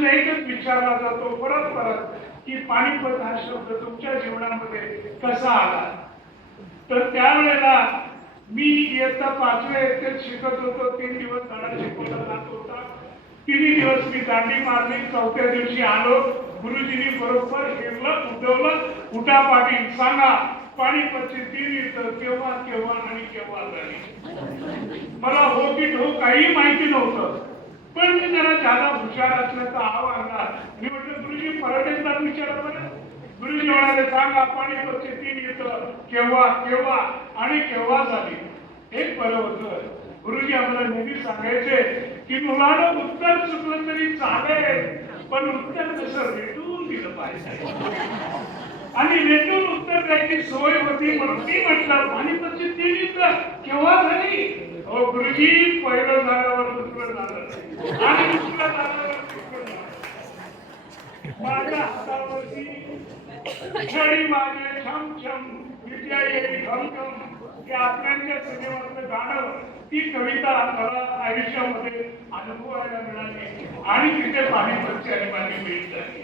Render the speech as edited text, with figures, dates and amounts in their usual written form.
प्रश्न एकच विचारला जातो परत परत की पानिपत हा शब्द तुमच्या जीवनामध्ये कसा आला. तर त्यावेळेला मी इयत्ता 5व्या इयत्तेत शिकत होतो. 3 दिवस धडा शिकवला जात होता. 3 दिवस मी दांडी मारली. 4थ्या दिवशी आलो. गुरुजींनी बरोबर हेरलं, उठवलं, उठा पाटील सांगा पानिपतची 3 युद्ध केव्हा केव्हा आणि केव्हा झाली. मला हो की ठो काही माहिती नव्हतं, पण मी जरा ज्यादा हुशार असल्याचा आवाज मी म्हटलं गुरुजी परत एकदा विचारा बरं. गुरुजी म्हणाले सांगा पानिपतची 3 युद्ध केव्हा केव्हा आणि केव्हा झाली. एक बरं होतं. गुरुजी आम्हाला नेहमी सांगायचे की मुलानं उत्तर चुकलं तरी चालेल, पण उत्तर कसं रेटून दिलं पाहिजे आणि रेटून उत्तर द्यायची सोय होती. म्हणून मी म्हटलं पानिपतची 3 युद्ध केव्हा झाली. हो गुरुजी पहिलं झाल्यावर दुसरं झालं आणि दुसरं झाल्यावर तिसरं झालं. माझ्या हातावरती छडी माझे छम छम विद्या येई घमघम हे आपल्याच्या सिनेमातलं गाणं, ती कविता मला आयुष्यामध्ये अनुभवायला मिळाली आणि तिथे पानिपतची आणि माझी भेट झाली.